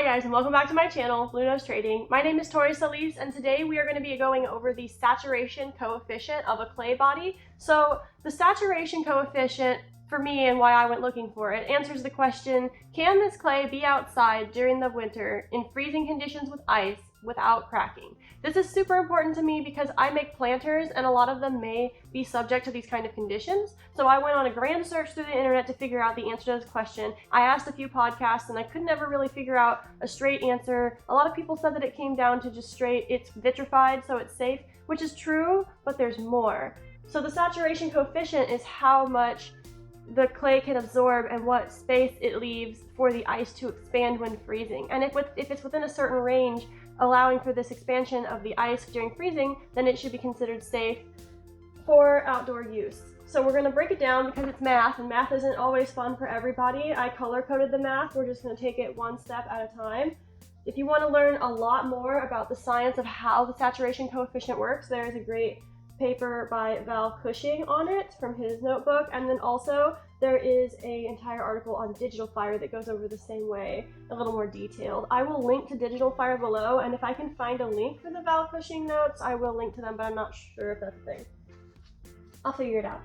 Hi guys, and welcome back to my channel, Blue Nose Trading. My name is Tori Solis, and today we are going to be going over the saturation coefficient of a clay body. So the saturation coefficient, for me and why I went looking for it, answers the question, can this clay be outside during the winter in freezing conditions with ice without cracking? This is super important to me because I make planters and a lot of them may be subject to these kind of conditions. So I went on a grand search through the internet to figure out the answer to this question. I asked a few podcasts and I could never really figure out a straight answer. A lot of people said that it came down to just straight, it's vitrified, so it's safe, which is true, but there's more. So the saturation coefficient is how much the clay can absorb and what space it leaves for the ice to expand when freezing. And if it's within a certain range, allowing for this expansion of the ice during freezing, then it should be considered safe for outdoor use. So we're going to break it down because it's math, and math isn't always fun for everybody. I color-coded the math. We're just going to take it one step at a time. If you want to learn a lot more about the science of how the saturation coefficient works, there is a great paper by Val Cushing on it from his notebook, and then also there is an entire article on digital fire that goes over the same way, a little more detailed. I will link to digital fire below, and if I can find a link for the Val Cushing notes, I will link to them, but I'm not sure if that's a thing. I'll figure it out.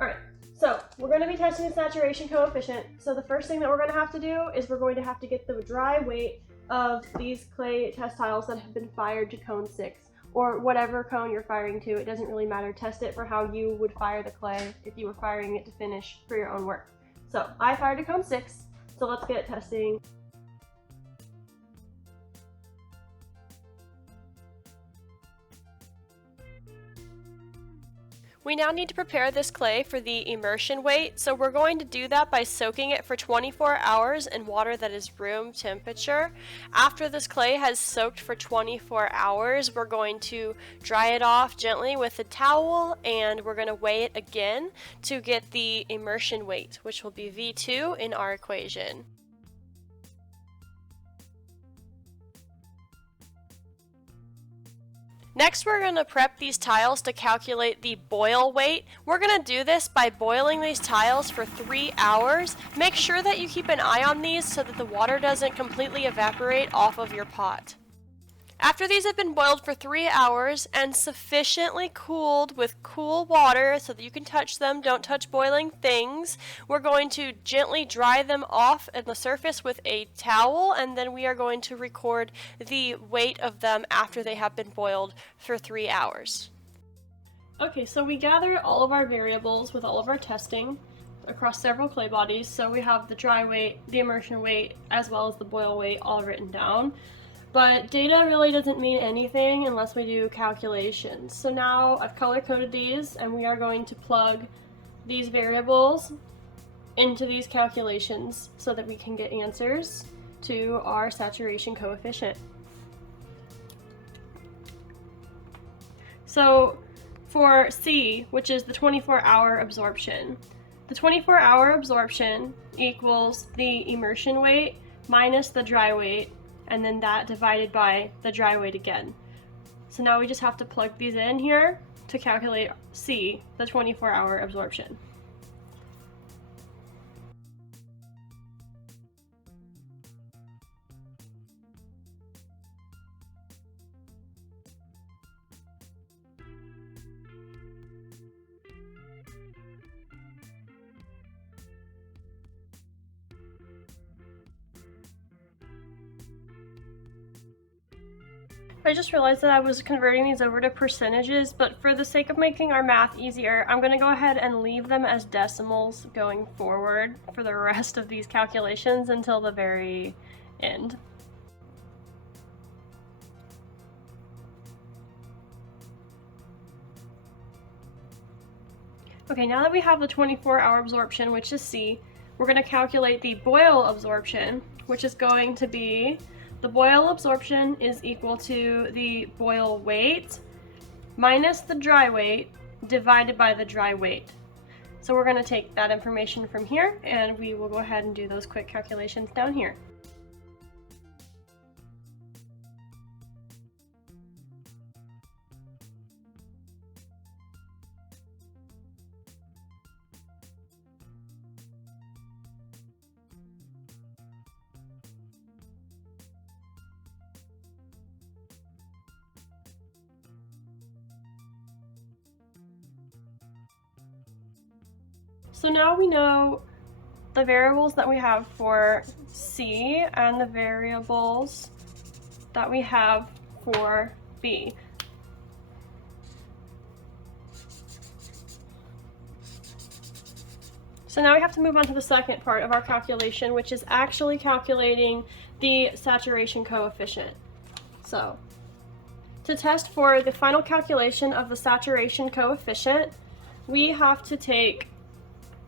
Alright, so we're going to be testing the saturation coefficient. So the first thing that we're going to have to do is we're going to have to get the dry weight of these clay test tiles that have been fired to cone 6. Or whatever cone you're firing to, it doesn't really matter. Test it for how you would fire the clay if you were firing it to finish for your own work. So I fired to cone 6, so let's get testing. We now need to prepare this clay for the immersion weight, so we're going to do that by soaking it for 24 hours in water that is room temperature. After this clay has soaked for 24 hours, we're going to dry it off gently with a towel, and we're going to weigh it again to get the immersion weight, which will be V2 in our equation. Next, we're going to prep these tiles to calculate the boil weight. We're going to do this by boiling these tiles for 3 hours. Make sure that you keep an eye on these so that the water doesn't completely evaporate off of your pot. After these have been boiled for 3 hours and sufficiently cooled with cool water so that you can touch them, don't touch boiling things, we're going to gently dry them off at the surface with a towel, and then we are going to record the weight of them after they have been boiled for 3 hours. Okay, so we gathered all of our variables with all of our testing across several clay bodies. So we have the dry weight, the immersion weight, as well as the boil weight all written down. But data really doesn't mean anything unless we do calculations. So now I've color-coded these, and we are going to plug these variables into these calculations so that we can get answers to our saturation coefficient. So for C, which is the 24-hour absorption, the 24-hour absorption equals the immersion weight minus the dry weight, and then that divided by the dry weight again. So now we just have to plug these in here to calculate C, the 24-hour absorption. I just realized that I was converting these over to percentages, but for the sake of making our math easier, I'm going to go ahead and leave them as decimals going forward for the rest of these calculations until the very end. Okay, now that we have the 24-hour absorption, which is C, we're going to calculate the boil absorption, which is going to be the boil absorption is equal to the boil weight minus the dry weight divided by the dry weight. So we're going to take that information from here, and we will go ahead and do those quick calculations down here. So now we know the variables that we have for C and the variables that we have for B. So now we have to move on to the second part of our calculation, which is actually calculating the saturation coefficient. So to test for the final calculation of the saturation coefficient, we have to take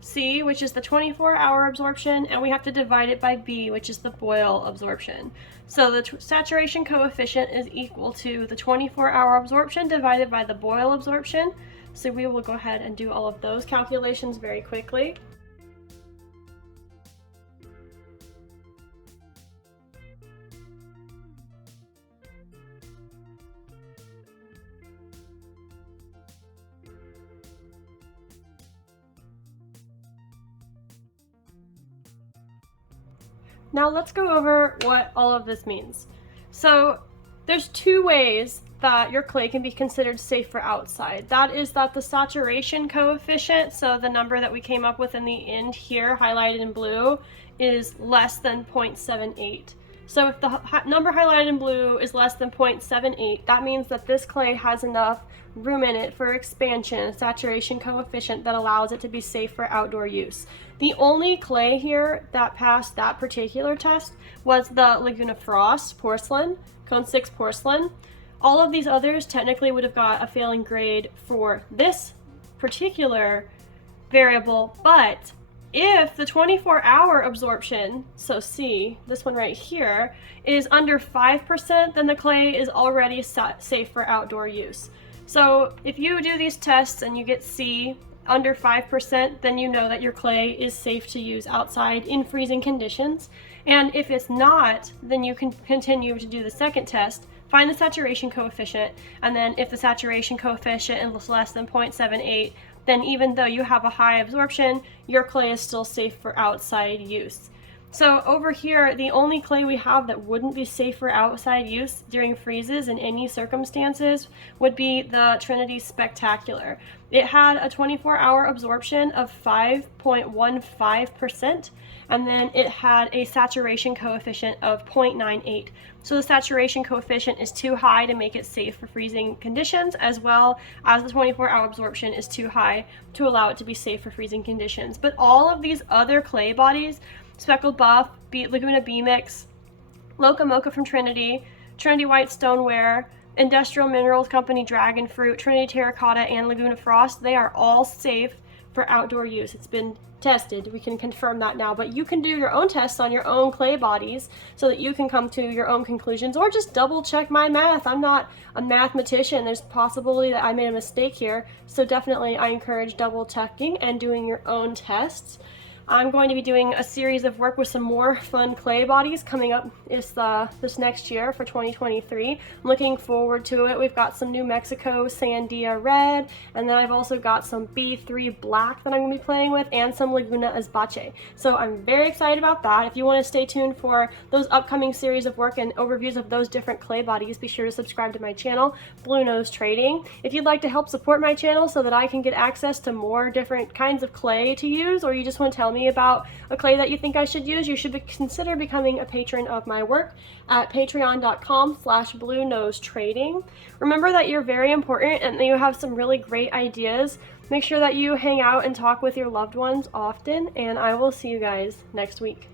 C, which is the 24-hour absorption, and we have to divide it by B, which is the boil absorption. So the saturation coefficient is equal to the 24-hour absorption divided by the boil absorption. So we will go ahead and do all of those calculations very quickly. Now let's go over what all of this means. So there's two ways that your clay can be considered safe for outside. That is that the saturation coefficient, so the number that we came up with in the end here, highlighted in blue, is less than 0.78. So if the number highlighted in blue is less than 0.78, that means that this clay has enough room in it for expansion, a saturation coefficient that allows it to be safe for outdoor use. The only clay here that passed that particular test was the Laguna Frost porcelain, Cone 6 porcelain. All of these others technically would have got a failing grade for this particular variable, but if the 24-hour absorption, so C, this one right here, is under 5%, then the clay is already safe for outdoor use. So if you do these tests and you get C under 5%, then you know that your clay is safe to use outside in freezing conditions. And if it's not, then you can continue to do the second test, find the saturation coefficient, and then if the saturation coefficient is less than 0.78, then even though you have a high absorption, your clay is still safe for outside use. So over here, the only clay we have that wouldn't be safe for outside use during freezes in any circumstances would be the Trinity Spectacular. It had a 24-hour absorption of 5.15%, and then it had a saturation coefficient of 0.98. So the saturation coefficient is too high to make it safe for freezing conditions, as well as the 24-hour absorption is too high to allow it to be safe for freezing conditions. But all of these other clay bodies, Speckled Buff, Laguna B-Mix, Loca Mocha from Trinity, Trinity White Stoneware, Industrial Minerals Company Dragon Fruit, Trinity Terracotta, and Laguna Frost, they are all safe for outdoor use. It's been tested. We can confirm that now, but you can do your own tests on your own clay bodies so that you can come to your own conclusions, or just double check my math. I'm not a mathematician. There's possibility that I made a mistake here, so definitely I encourage double checking and doing your own tests. I'm going to be doing a series of work with some more fun clay bodies coming up this next year for 2023. I'm looking forward to it. We've got some New Mexico Sandia Red, and then I've also got some B3 Black that I'm going to be playing with, and some Laguna Azbache. So I'm very excited about that. If you want to stay tuned for those upcoming series of work and overviews of those different clay bodies, be sure to subscribe to my channel, Blue Nose Trading. If you'd like to help support my channel so that I can get access to more different kinds of clay to use, or you just want to tell me about a clay that you think I should use, you should consider becoming a patron of my work at patreon.com/bluenosetrading. Remember that you're very important and that you have some really great ideas. Make sure that you hang out and talk with your loved ones often, and I will see you guys next week.